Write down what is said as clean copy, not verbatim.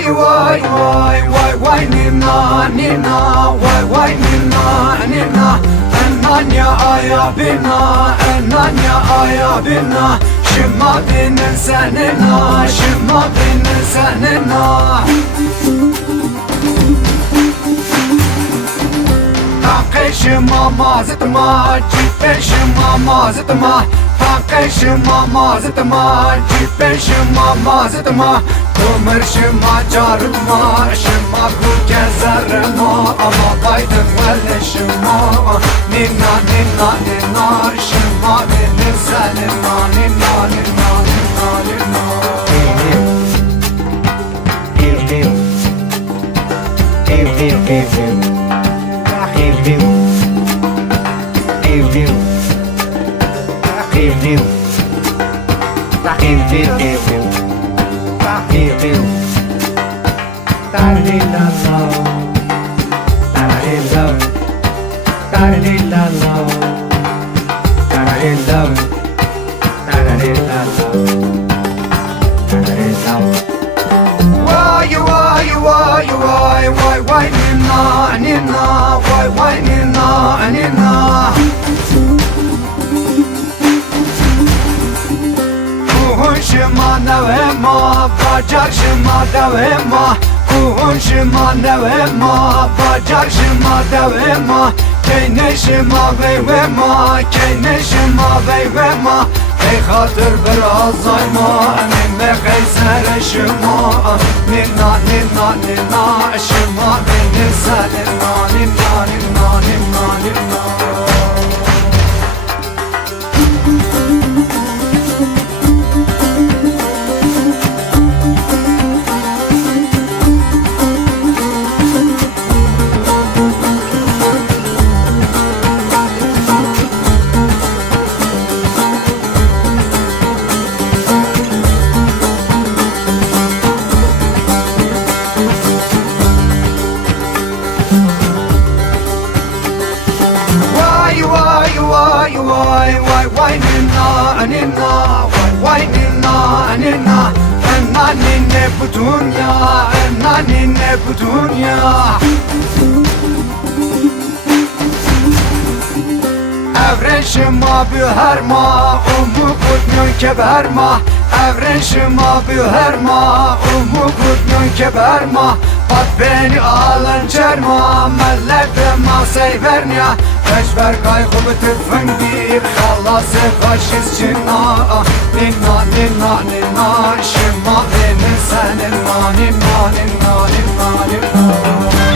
Vay vay vay vay vay nina nina vay vay nina nina Enanya aya bina enanya aya bina Şıma binin senina şıma binin senina Takışıma mazıtma cipeşıma mazıtma Takışıma mazıtma cipeşıma mazıtma Kumirşıma carıma şıma ku gezerima Ama baydın velleşıma Nina nina nina şıma binin senina Nina nina nina nina Why why nina nina why nina nina Kuhunşıma nevema bacarşıma devema Kuhunşıma nevema bacarşıma devema Keyneşıma veyvema keyneşıma veyvema Ey hatır biraz ayma Nime keysereşıma Nina nina nina Şıma beni senina Nina nina nina nina Why nina nina why nina nina Enna ninne bu dünya enna ninne bu dünya Evren şıma büherma umu kutnun keberma Evren şıma büherma umu kutnun keberma Bak beni alın cerma mellete ma seyvernya Eşver kaygımı tüfün bir Halası faşistçina Nina nina nina Şıma beni senin Nina nina nina nina